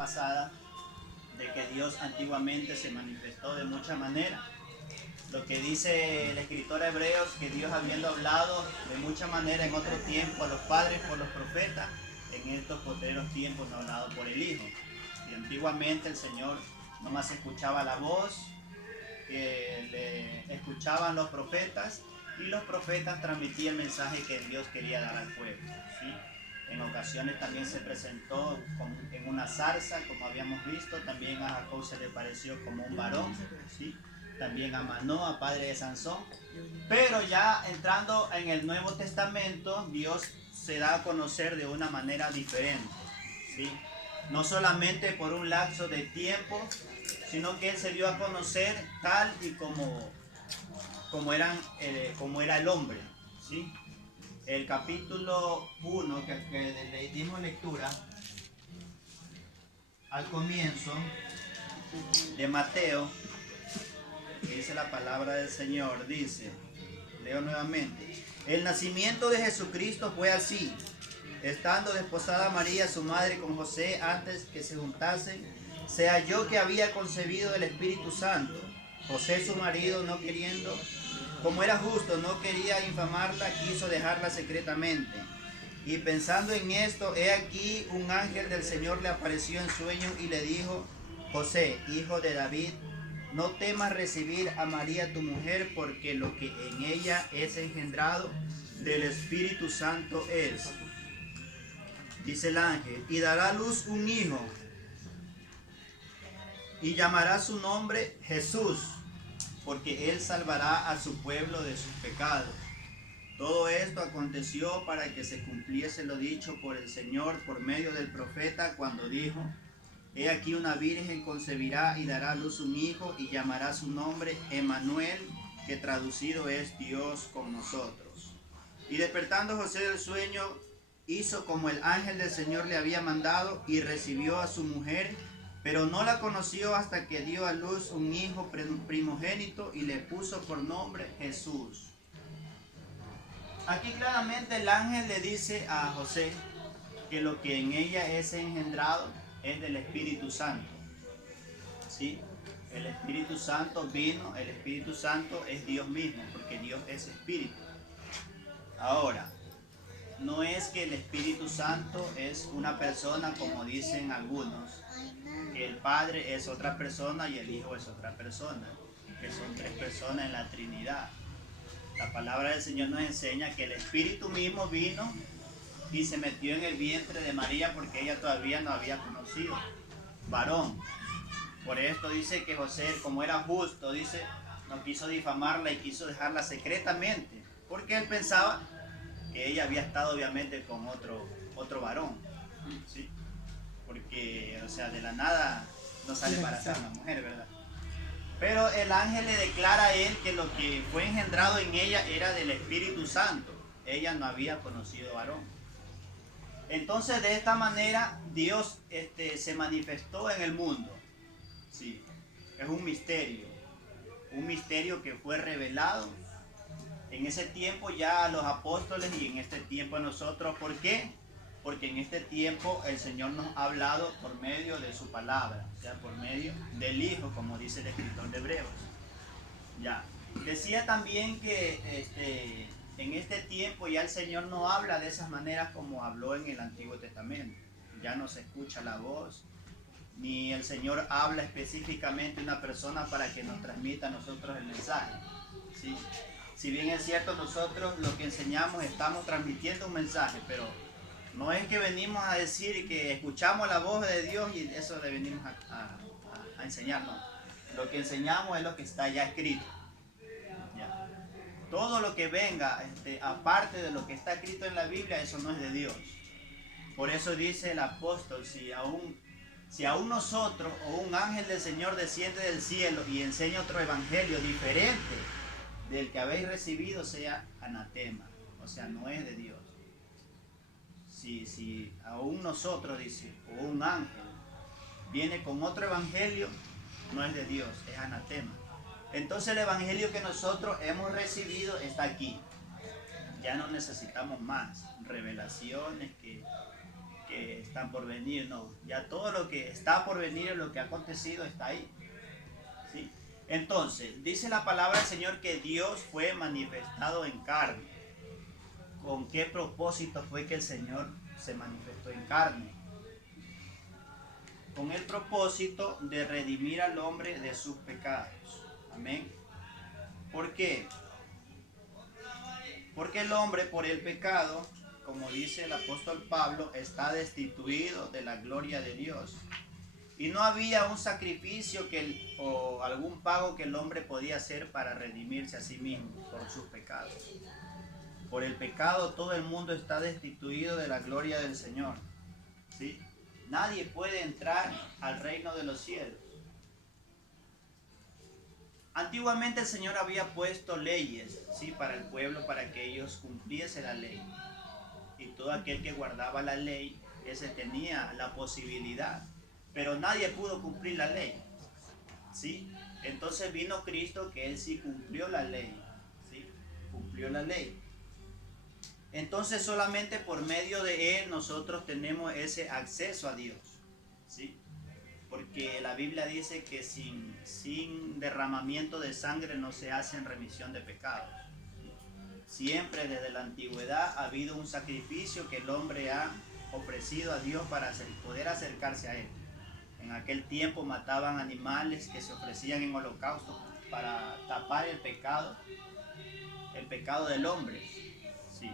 pasada de que Dios antiguamente se manifestó de muchas maneras. Lo que dice el escritor Hebreos, que Dios habiendo hablado de muchas maneras en otro tiempo a los padres por los profetas, en estos posteriores tiempos no ha hablado por el Hijo. Y antiguamente el Señor nomás escuchaba la voz que le escuchaban los profetas, y los profetas transmitían el mensaje que Dios quería dar al pueblo, ¿sí? En ocasiones también se presentó en una zarza, como habíamos visto. También a Jacob se le pareció como un varón, ¿sí? También a Manoa, padre de Sansón. Pero ya entrando en el Nuevo Testamento, Dios se da a conocer de una manera diferente, ¿sí? No solamente por un lapso de tiempo, sino que Él se dio a conocer tal y como era el hombre, ¿sí? El capítulo 1 que le dimos lectura al comienzo de Mateo, que dice la palabra del Señor, dice, leo nuevamente: el nacimiento de Jesucristo fue así: estando desposada María su madre con José, antes que se juntasen, se halló que había concebido del Espíritu Santo. José su marido, no queriendo, como era justo, no quería infamarla, quiso dejarla secretamente. Y pensando en esto, he aquí un ángel del Señor le apareció en sueño y le dijo: José, hijo de David, no temas recibir a María tu mujer, porque lo que en ella es engendrado del Espíritu Santo es. Dice el ángel: y dará a luz un hijo, y llamará su nombre Jesús, porque él salvará a su pueblo de sus pecados. Todo esto aconteció para que se cumpliese lo dicho por el Señor por medio del profeta, cuando dijo: he aquí una virgen concebirá y dará a luz un hijo, y llamará su nombre Emmanuel, que traducido es Dios con nosotros. Y despertando José del sueño, hizo como el ángel del Señor le había mandado, y recibió a su mujer, pero no la conoció hasta que dio a luz un hijo primogénito, y le puso por nombre Jesús. Aquí claramente el ángel le dice a José que lo que en ella es engendrado es del Espíritu Santo, ¿sí? El Espíritu Santo vino, el Espíritu Santo es Dios mismo, porque Dios es Espíritu. Ahora, no es que el Espíritu Santo es una persona, como dicen algunos, que el Padre es otra persona y el Hijo es otra persona, que son tres personas en la Trinidad. La palabra del Señor nos enseña que el Espíritu mismo vino y se metió en el vientre de María, porque ella todavía no había conocido varón. Por esto dice que José, como era justo, dice, no quiso difamarla y quiso dejarla secretamente, porque él pensaba que ella había estado obviamente con otro varón, ¿sí? Porque, o sea, de la nada no sale embarazada una mujer, ¿verdad? Pero el ángel le declara a él que lo que fue engendrado en ella era del Espíritu Santo. Ella no había conocido varón. Entonces, de esta manera Dios se manifestó en el mundo. Sí, es un misterio que fue revelado en ese tiempo ya a los apóstoles y en este tiempo a nosotros. ¿Por qué? Porque en este tiempo el Señor nos ha hablado por medio de su palabra, o sea, por medio del Hijo, como dice el escritor de Hebreos. Ya. Decía también que en este tiempo ya el Señor no habla de esas maneras como habló en el Antiguo Testamento. Ya no se escucha la voz, ni el Señor habla específicamente a una persona para que nos transmita a nosotros el mensaje, ¿sí? Si bien es cierto, nosotros lo que enseñamos estamos transmitiendo un mensaje, pero no es que venimos a decir que escuchamos la voz de Dios y eso le venimos a enseñar, no. Lo que enseñamos es lo que está ya escrito. Ya. Todo lo que venga aparte de lo que está escrito en la Biblia, eso no es de Dios. Por eso dice el apóstol: si aún nosotros o un ángel del Señor desciende del cielo y enseña otro evangelio diferente del que habéis recibido, sea anatema, o sea, no es de Dios. Si aún nosotros, dice, o un ángel viene con otro evangelio, no es de Dios, es anatema. Entonces el evangelio que nosotros hemos recibido está aquí. Ya no necesitamos más revelaciones que que están por venir, no. Ya todo lo que está por venir, lo que ha acontecido está ahí. ¿Sí? Entonces, dice la palabra del Señor que Dios fue manifestado en carne. ¿Con qué propósito fue que el Señor se manifestó en carne? Con el propósito de redimir al hombre de sus pecados. Amén. ¿Por qué? Porque el hombre por el pecado, como dice el apóstol Pablo, está destituido de la gloria de Dios. Y no había un sacrificio o algún pago que el hombre podía hacer para redimirse a sí mismo por sus pecados. Por el pecado todo el mundo está destituido de la gloria del Señor. ¿Sí? Nadie puede entrar al reino de los cielos. Antiguamente el Señor había puesto leyes, ¿sí?, para el pueblo, para que ellos cumpliesen la ley. Y todo aquel que guardaba la ley, ese tenía la posibilidad. Pero nadie pudo cumplir la ley. ¿Sí? Entonces vino Cristo, que Él sí cumplió la ley. ¿Sí? Cumplió la ley. Entonces solamente por medio de Él nosotros tenemos ese acceso a Dios. ¿Sí? Porque la Biblia dice que sin derramamiento de sangre no se hace remisión de pecados. Siempre desde la antigüedad ha habido un sacrificio que el hombre ha ofrecido a Dios para poder acercarse a Él. En aquel tiempo mataban animales que se ofrecían en holocausto para tapar el pecado del hombre. Sí.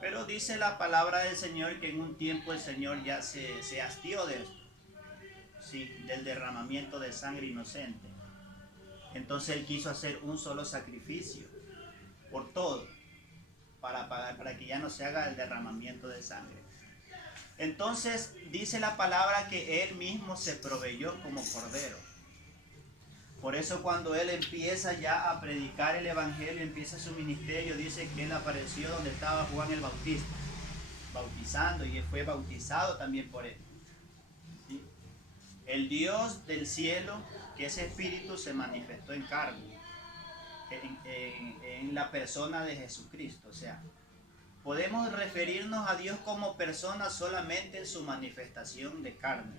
Pero dice la palabra del Señor que en un tiempo el Señor ya se hastió de esto. Sí, del derramamiento de sangre inocente. Entonces Él quiso hacer un solo sacrificio por todo, para que ya no se haga el derramamiento de sangre. Entonces dice la palabra que Él mismo se proveyó como cordero. Por eso cuando Él empieza ya a predicar el evangelio, empieza su ministerio, dice que Él apareció donde estaba Juan el Bautista, bautizando, y Él fue bautizado también por Él. ¿Sí? El Dios del cielo, que es espíritu, se manifestó en carne, en la persona de Jesucristo. O sea, podemos referirnos a Dios como persona solamente en su manifestación de carne.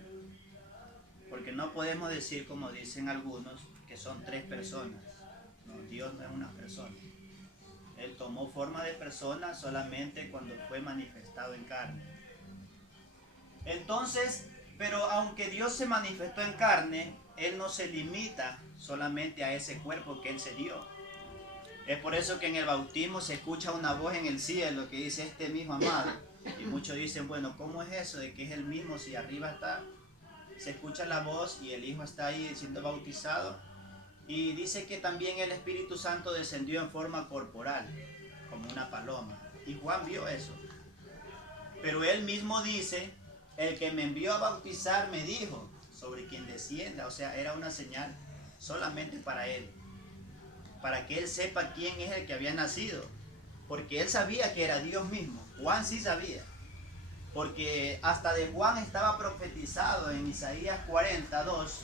Porque no podemos decir, como dicen algunos, que son tres personas. No, Dios no es una persona. Él tomó forma de persona solamente cuando fue manifestado en carne. Entonces, pero aunque Dios se manifestó en carne, Él no se limita solamente a ese cuerpo que Él se dio. Es por eso que en el bautismo se escucha una voz en el cielo que dice: este mismo amado. Y muchos dicen, bueno, ¿cómo es eso de que es el mismo si arriba está? Se escucha la voz y el Hijo está ahí siendo bautizado. Y dice que también el Espíritu Santo descendió en forma corporal, como una paloma. Y Juan vio eso. Pero él mismo dice: el que me envió a bautizar me dijo, sobre quien descienda. O sea, era una señal solamente para él, para que él sepa quién es el que había nacido, porque él sabía que era Dios mismo. Juan sí sabía, porque hasta de Juan estaba profetizado en Isaías 42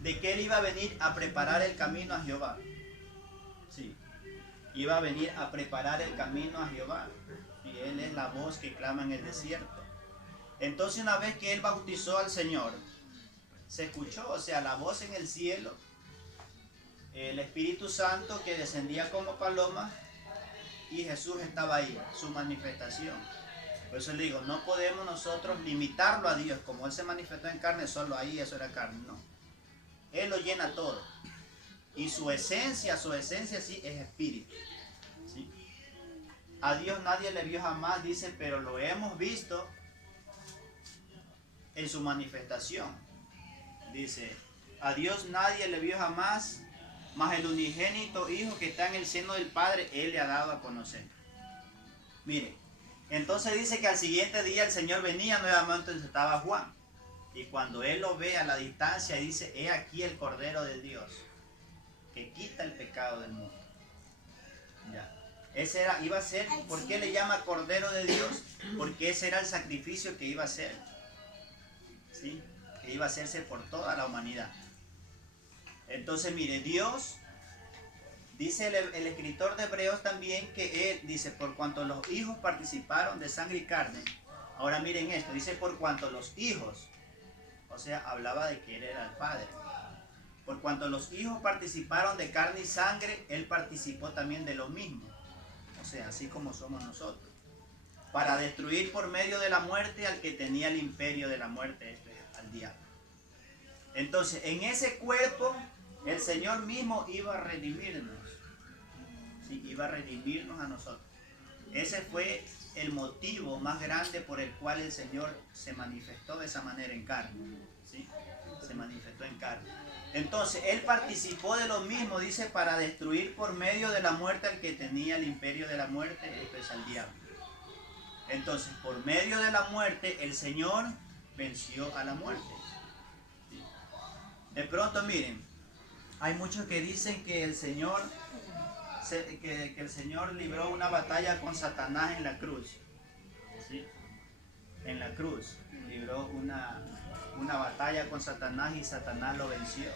de que él iba a venir a preparar el camino a Jehová. Sí, iba a venir a preparar el camino a Jehová, y él es la voz que clama en el desierto. Entonces, una vez que él bautizó al Señor, se escuchó, o sea, la voz en el cielo, el Espíritu Santo que descendía como paloma, y Jesús estaba ahí, su manifestación. Por eso le digo, no podemos nosotros limitarlo a Dios, como Él se manifestó en carne, solo ahí eso era carne, no. Él lo llena todo. Y su esencia sí es espíritu. ¿Sí? A Dios nadie le vio jamás, dice, pero lo hemos visto en su manifestación. Dice, a Dios nadie le vio jamás, mas el unigénito Hijo que está en el seno del Padre, Él le ha dado a conocer. Mire, entonces dice que al siguiente día el Señor venía nuevamente donde estaba Juan. Y cuando Él lo ve a la distancia, dice: he aquí el Cordero de Dios, que quita el pecado del mundo. Ya. Ese iba a ser, ¿por qué le llama Cordero de Dios? Porque ese era el sacrificio que iba a hacer. ¿Sí? Que iba a hacerse por toda la humanidad. Entonces, mire, Dios, dice el escritor de Hebreos también, que Él dice: por cuanto los hijos participaron de sangre y carne, Ahora miren esto, dice por cuanto los hijos, o sea, hablaba de que él era el Padre. Por cuanto los hijos participaron de carne y sangre, él participó también de lo mismo. O sea, así como somos nosotros. Para destruir por medio de la muerte al que tenía el imperio de la muerte, esto es al diablo. Entonces, en ese cuerpo, el Señor mismo iba a redimirnos. Sí, iba a redimirnos a nosotros. Ese fue el motivo más grande por el cual el Señor se manifestó de esa manera en carne. ¿Sí? Se manifestó en carne. Entonces, Él participó de lo mismo, dice, para destruir por medio de la muerte al que tenía el imperio de la muerte, esto es al diablo. Entonces, por medio de la muerte, el Señor venció a la muerte. ¿Sí? De pronto, miren, hay muchos que dicen que el Señor libró una batalla con Satanás en la cruz. ¿Sí? En la cruz libró una batalla con Satanás y Satanás lo venció.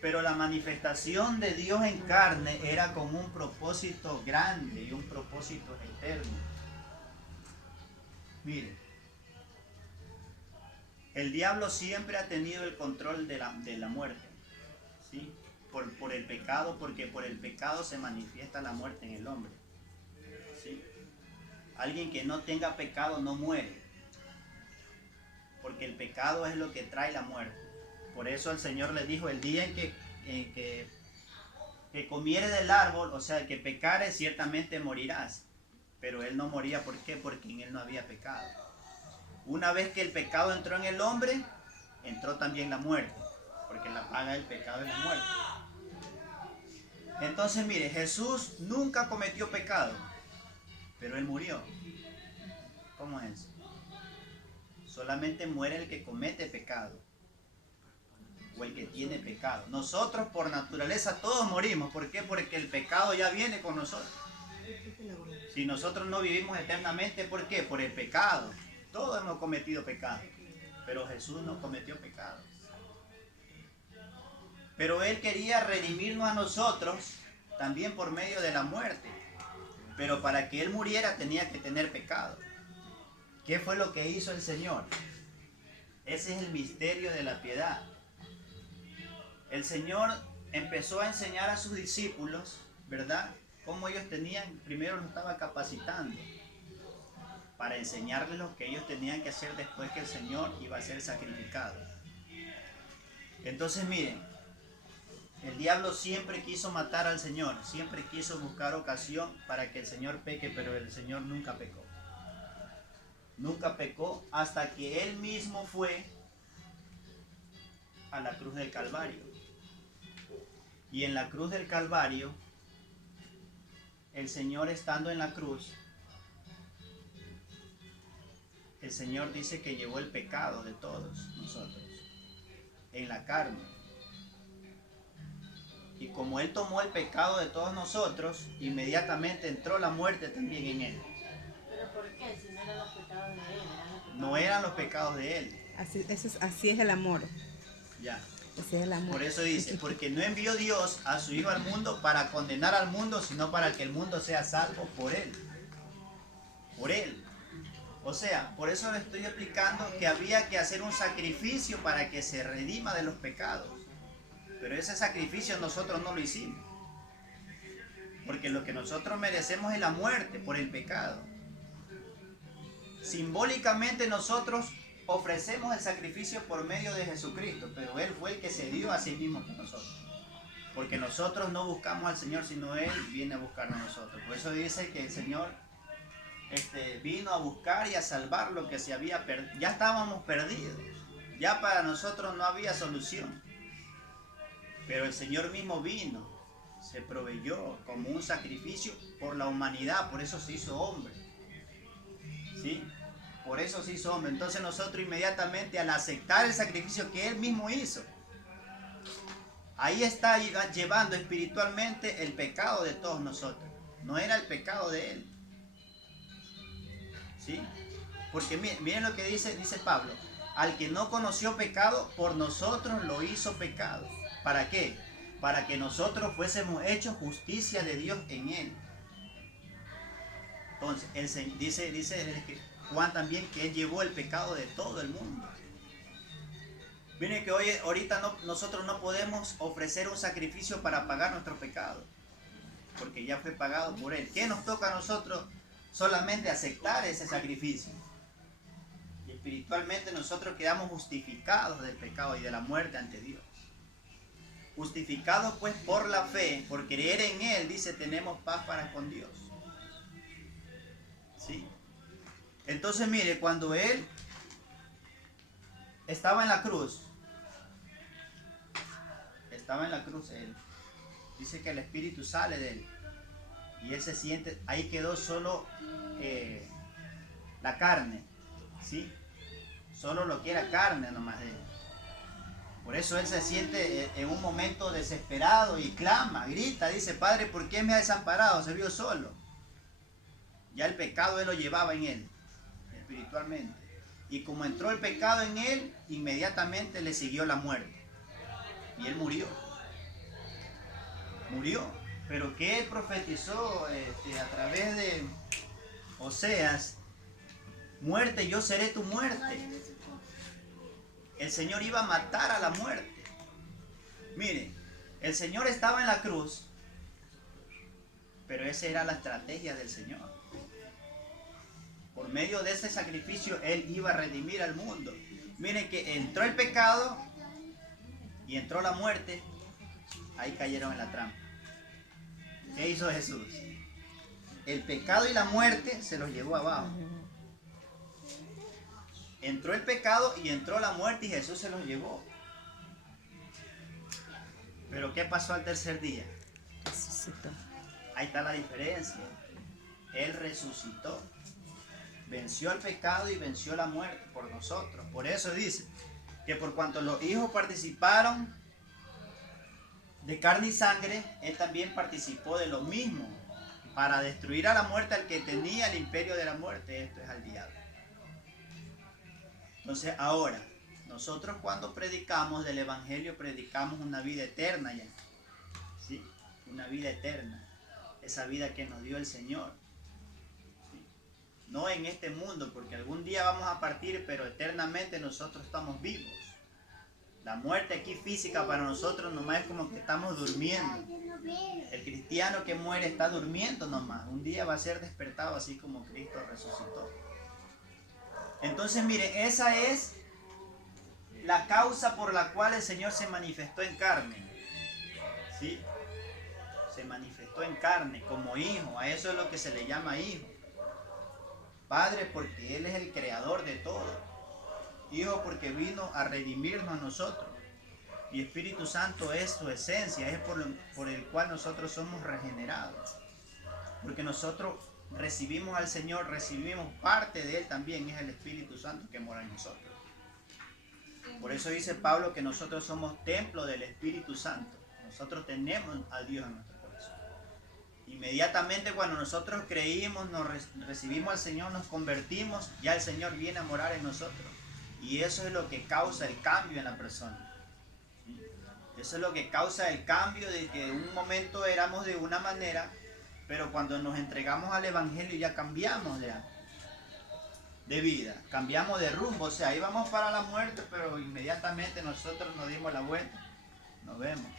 Pero la manifestación de Dios en carne era con un propósito grande y un propósito eterno. Miren, el diablo siempre ha tenido el control de la muerte. ¿Sí? Por el pecado, porque por el pecado se manifiesta la muerte en el hombre. ¿Sí? Alguien que no tenga pecado no muere, porque el pecado es lo que trae la muerte. Por eso el Señor le dijo, el día en que comiere del árbol, o sea, que pecare, ciertamente morirás. Pero él no moría, ¿por qué? Porque en él no había pecado. Una vez que el pecado entró en el hombre, entró también la muerte, porque la paga del pecado es la muerte. Entonces, mire, Jesús nunca cometió pecado, pero él murió. ¿Cómo es eso? Solamente muere el que comete pecado, o el que tiene pecado. Nosotros por naturaleza todos morimos. ¿Por qué? Porque el pecado ya viene con nosotros. Si nosotros no vivimos eternamente, ¿por qué? Por el pecado. Todos hemos cometido pecado, pero Jesús no cometió pecado. Pero Él quería redimirnos a nosotros también por medio de la muerte. Pero para que Él muriera tenía que tener pecado. ¿Qué fue lo que hizo el Señor? Ese es el misterio de la piedad. El Señor empezó a enseñar a sus discípulos, ¿verdad? Cómo ellos primero los estaba capacitando para enseñarles lo que ellos tenían que hacer después que el Señor iba a ser sacrificado. Entonces miren, el diablo siempre quiso matar al Señor, siempre quiso buscar ocasión para que el Señor peque, pero el Señor nunca pecó. Nunca pecó hasta que Él mismo fue a la cruz del Calvario. Y en la cruz del Calvario, el Señor estando en la cruz, el Señor dice que llevó el pecado de todos nosotros en la carne. Y como Él tomó el pecado de todos nosotros, inmediatamente entró la muerte también en Él. ¿Pero por qué? Si no eran los pecados de Él. No eran los pecados de Él. Así es el amor. Ya. Así es el amor. Por eso dice, porque no envió Dios a su Hijo al mundo para condenar al mundo, sino para que el mundo sea salvo por Él. Por Él. O sea, por eso le estoy explicando que había que hacer un sacrificio para que se redima de los pecados. Pero ese sacrificio nosotros no lo hicimos. Porque lo que nosotros merecemos es la muerte por el pecado. Simbólicamente nosotros ofrecemos el sacrificio por medio de Jesucristo, pero Él fue el que se dio a sí mismo por nosotros. Porque nosotros no buscamos al Señor, sino Él viene a buscarnos a nosotros. Por eso dice que el Señor vino a buscar y a salvar lo que se había perdido. Ya estábamos perdidos. Ya para nosotros no había solución. Pero el Señor mismo vino, se proveyó como un sacrificio por la humanidad, por eso se hizo hombre. ¿Sí? Por eso se hizo hombre. Entonces nosotros inmediatamente al aceptar el sacrificio que Él mismo hizo, ahí está llevando espiritualmente el pecado de todos nosotros. No era el pecado de Él. ¿Sí? Porque miren lo que dice Pablo. Al que no conoció pecado, por nosotros lo hizo pecado. ¿Para qué? Para que nosotros fuésemos hechos justicia de Dios en Él. Entonces, dice Juan también que Él llevó el pecado de todo el mundo. Miren que ahorita nosotros no podemos ofrecer un sacrificio para pagar nuestro pecado, porque ya fue pagado por Él. ¿Qué nos toca a nosotros? Solamente aceptar ese sacrificio. Y espiritualmente nosotros quedamos justificados del pecado y de la muerte ante Dios. Justificados pues por la fe, por creer en Él, dice, tenemos paz para con Dios. ¿Sí? Entonces mire, cuando Él estaba en la cruz, Él dice que el Espíritu sale de Él. Y Él se siente, ahí quedó solo la carne, ¿sí? Solo lo que era carne nomás de Él. Por eso Él se siente en un momento desesperado y clama, grita, dice, Padre, ¿por qué me ha desamparado? Se vio solo. Ya el pecado Él lo llevaba en Él, espiritualmente. Y como entró el pecado en Él, inmediatamente le siguió la muerte. Y Él murió. Murió. Pero que Él profetizó a través de Oseas, muerte, yo seré tu muerte. El Señor iba a matar a la muerte. Miren, el Señor estaba en la cruz, pero esa era la estrategia del Señor. Por medio de ese sacrificio, Él iba a redimir al mundo. Miren que entró el pecado y entró la muerte. Ahí cayeron en la trampa. ¿Qué hizo Jesús? El pecado y la muerte se los llevó abajo. Entró el pecado y entró la muerte y Jesús se los llevó. Pero ¿qué pasó al tercer día? Resucitó. Ahí está la diferencia. Él resucitó. Venció el pecado y venció la muerte por nosotros. Por eso dice que por cuanto los hijos participaron de carne y sangre, Él también participó de lo mismo, para destruir a la muerte al que tenía el imperio de la muerte, esto es al diablo. Entonces ahora, nosotros cuando predicamos del Evangelio, predicamos una vida eterna ya, ¿sí? Una vida eterna, esa vida que nos dio el Señor. ¿Sí? No en este mundo, porque algún día vamos a partir, pero eternamente nosotros estamos vivos. La muerte aquí física para nosotros nomás es como que estamos durmiendo. El cristiano que muere está durmiendo nomás. Un día va a ser despertado así como Cristo resucitó. Entonces miren, esa es la causa por la cual el Señor se manifestó en carne. ¿Sí? Se manifestó en carne como hijo. A eso es lo que se le llama hijo. Padre porque Él es el creador de todo. Hijo porque vino a redimirnos a nosotros. Y Espíritu Santo es su esencia, es por el cual nosotros somos regenerados. Porque nosotros recibimos al Señor, recibimos parte de Él también, es el Espíritu Santo que mora en nosotros. Por eso dice Pablo que nosotros somos templo del Espíritu Santo. Nosotros tenemos a Dios en nuestro corazón. Inmediatamente cuando nosotros creímos, recibimos al Señor, nos convertimos, ya el Señor viene a morar en nosotros. Y eso es lo que causa el cambio en la persona. Eso es lo que causa el cambio de que en un momento éramos de una manera, pero cuando nos entregamos al Evangelio ya cambiamos de vida, cambiamos de rumbo. O sea, íbamos para la muerte, pero inmediatamente nosotros nos dimos la vuelta, nos vemos,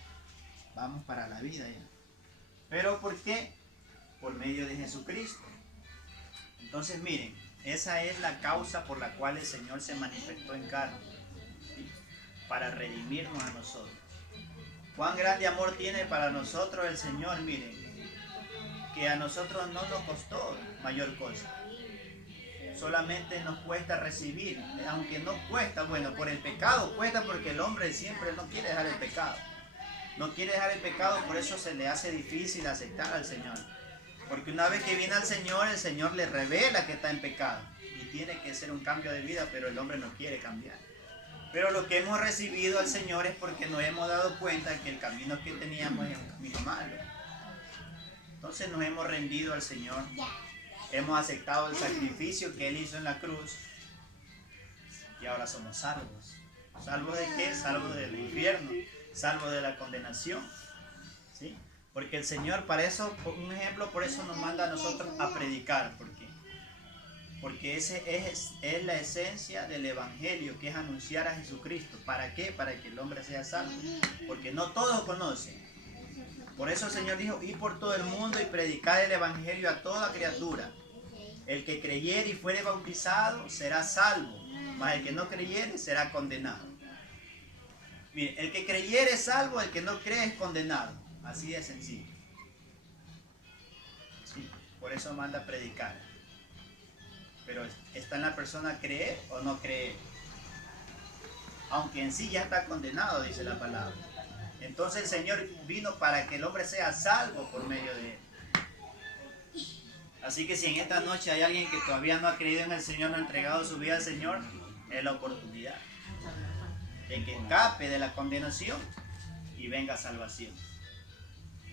vamos para la vida ya. ¿Pero por qué? Por medio de Jesucristo. Entonces miren, esa es la causa por la cual el Señor se manifestó en carne, ¿sí? Para redimirnos a nosotros. Cuán grande amor tiene para nosotros el Señor, miren, que a nosotros no nos costó mayor cosa. Solamente nos cuesta recibir, aunque no cuesta, bueno, por el pecado cuesta porque el hombre siempre no quiere dejar el pecado. No quiere dejar el pecado, por eso se le hace difícil aceptar al Señor. Porque una vez que viene al Señor, el Señor le revela que está en pecado. Y tiene que ser un cambio de vida, pero el hombre no quiere cambiar. Pero lo que hemos recibido al Señor es porque nos hemos dado cuenta que el camino que teníamos es un camino malo. Entonces nos hemos rendido al Señor. Hemos aceptado el sacrificio que Él hizo en la cruz. Y ahora somos salvos. ¿Salvos de qué? Salvos del infierno. Salvos de la condenación. ¿Sí? Porque el Señor, para eso, un ejemplo, por eso nos manda a nosotros a predicar. Porque ese es la esencia del Evangelio, que es anunciar a Jesucristo. ¿Para qué? Para que el hombre sea salvo. Porque no todos conocen. Por eso el Señor dijo, ir por todo el mundo y predicar el Evangelio a toda criatura. El que creyere y fuere bautizado será salvo, mas el que no creyere será condenado. Mire, el que creyere es salvo, el que no cree es condenado. Así de sencillo. Sí, por eso manda a predicar. Pero está en la persona creer o no creer. Aunque en sí ya está condenado, dice la palabra. Entonces el Señor vino para que el hombre sea salvo por medio de él. Así que si en esta noche hay alguien que todavía no ha creído en el Señor, no ha entregado su vida al Señor, es la oportunidad de que escape de la condenación y venga salvación.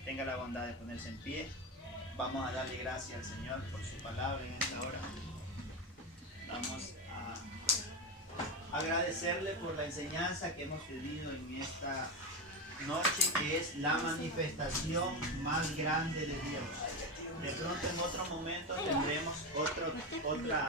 Tenga la bondad de ponerse en pie. Vamos a darle gracias al Señor por su palabra en esta hora. Vamos a agradecerle por la enseñanza que hemos tenido en esta noche, que es la manifestación más grande de Dios. De pronto en otro momento tendremos otra